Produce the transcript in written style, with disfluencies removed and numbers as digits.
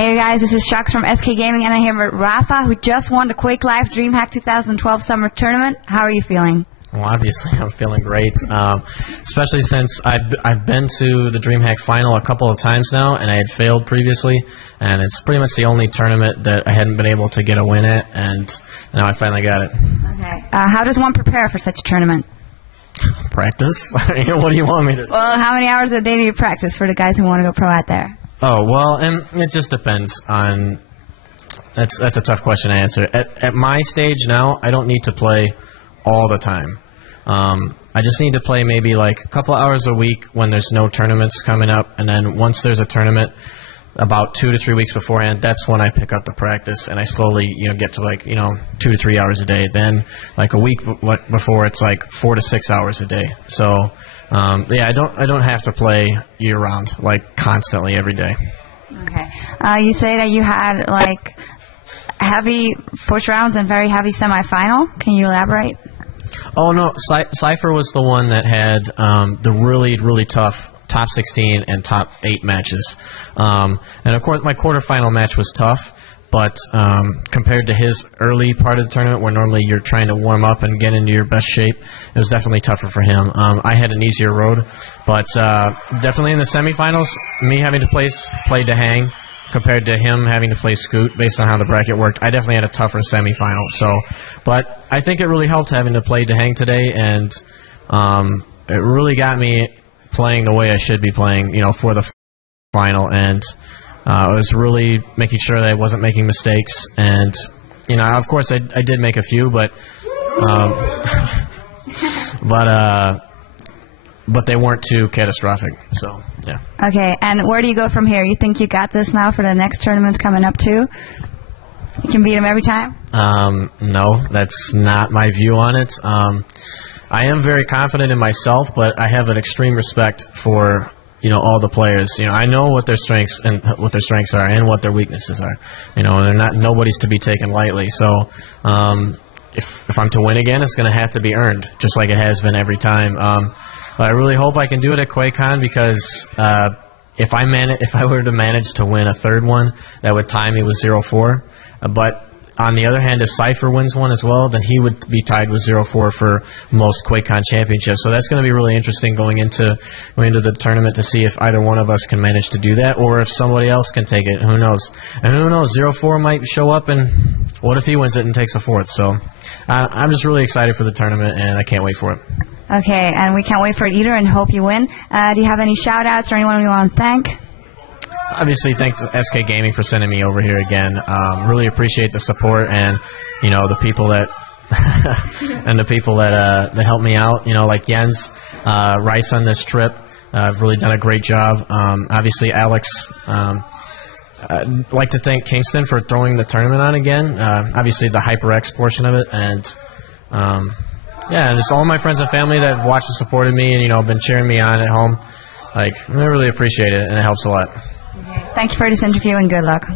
Hey guys, this is Shucks from SK Gaming, and I'm here with Rapha, who just won the Quake Live Dreamhack 2012 Summer Tournament. How are you feeling? Well, obviously, I'm feeling great, especially since I've been to the Dreamhack final a couple of times now, and I had failed previously, and it's pretty much the only tournament that I hadn't been able to get a win at, and now I finally got it. Okay. How does one prepare for such a tournament? Practice? What do you want me to say? Well, how many hours a day do you practice for the guys who want to go pro out there? Oh, well, and it just depends on... That's a tough question to answer. At my stage now, I don't need to play all the time. I just need to play maybe like a couple hours a week when there's no tournaments coming up, and then once there's a tournament, about 2 to 3 weeks beforehand, that's when I pick up the practice, and I slowly, get to like 2 to 3 hours a day. Then like a week before, it's like 4 to 6 hours a day. So yeah, I don't have to play year round, like constantly every day. Okay. You say that you had like heavy first rounds and very heavy semifinal. Can you elaborate? Oh no, Cypher was the one that had the really tough top 16 and top 8 matches, and of course my quarterfinal match was tough, but compared to his early part of the tournament, where normally you're trying to warm up and get into your best shape, it was definitely tougher for him. I had an easier road, but definitely in the semifinals, me having to play Dehang compared to him having to play Scoot, based on how the bracket worked, I definitely had a tougher semifinal. So, but I think it really helped having to play Dehang today, and it really got me playing the way I should be playing, for the final, and I was really making sure that I wasn't making mistakes, and of course I did make a few, but but they weren't too catastrophic. So yeah. Okay, and where do you go from here? You think you got this now for the next tournaments coming up too? You can beat them every time? No, that's not my view on it. I am very confident in myself, but I have an extreme respect for all the players. I know what their strengths are and what their weaknesses are. And they're nobody's to be taken lightly. So if I'm to win again, it's going to have to be earned, just like it has been every time. But I really hope I can do it at QuakeCon, because if I were to manage to win a third one, that would tie me with 0-4. But on the other hand, if Cypher wins one as well, then he would be tied with 0-4 for most QuakeCon championships. So that's going to be really interesting going into the tournament to see if either one of us can manage to do that, or if somebody else can take it. Who knows? And who knows? 0-4 might show up, and what if he wins it and takes a fourth? So I'm just really excited for the tournament, and I can't wait for it. Okay, and we can't wait for it either, and hope you win. Do you have any shout-outs or anyone you want to thank? Obviously, thanks to SK Gaming for sending me over here again. Really appreciate the support, and the people that that helped me out. Like Jens, Rice on this trip. I've really done a great job. Obviously, Alex. I'd like to thank Kingston for throwing the tournament on again. Obviously, the HyperX portion of it, and yeah, just all my friends and family that have watched and supported me, and been cheering me on at home. Like, I really appreciate it, and it helps a lot. Thank you for this interview, and good luck.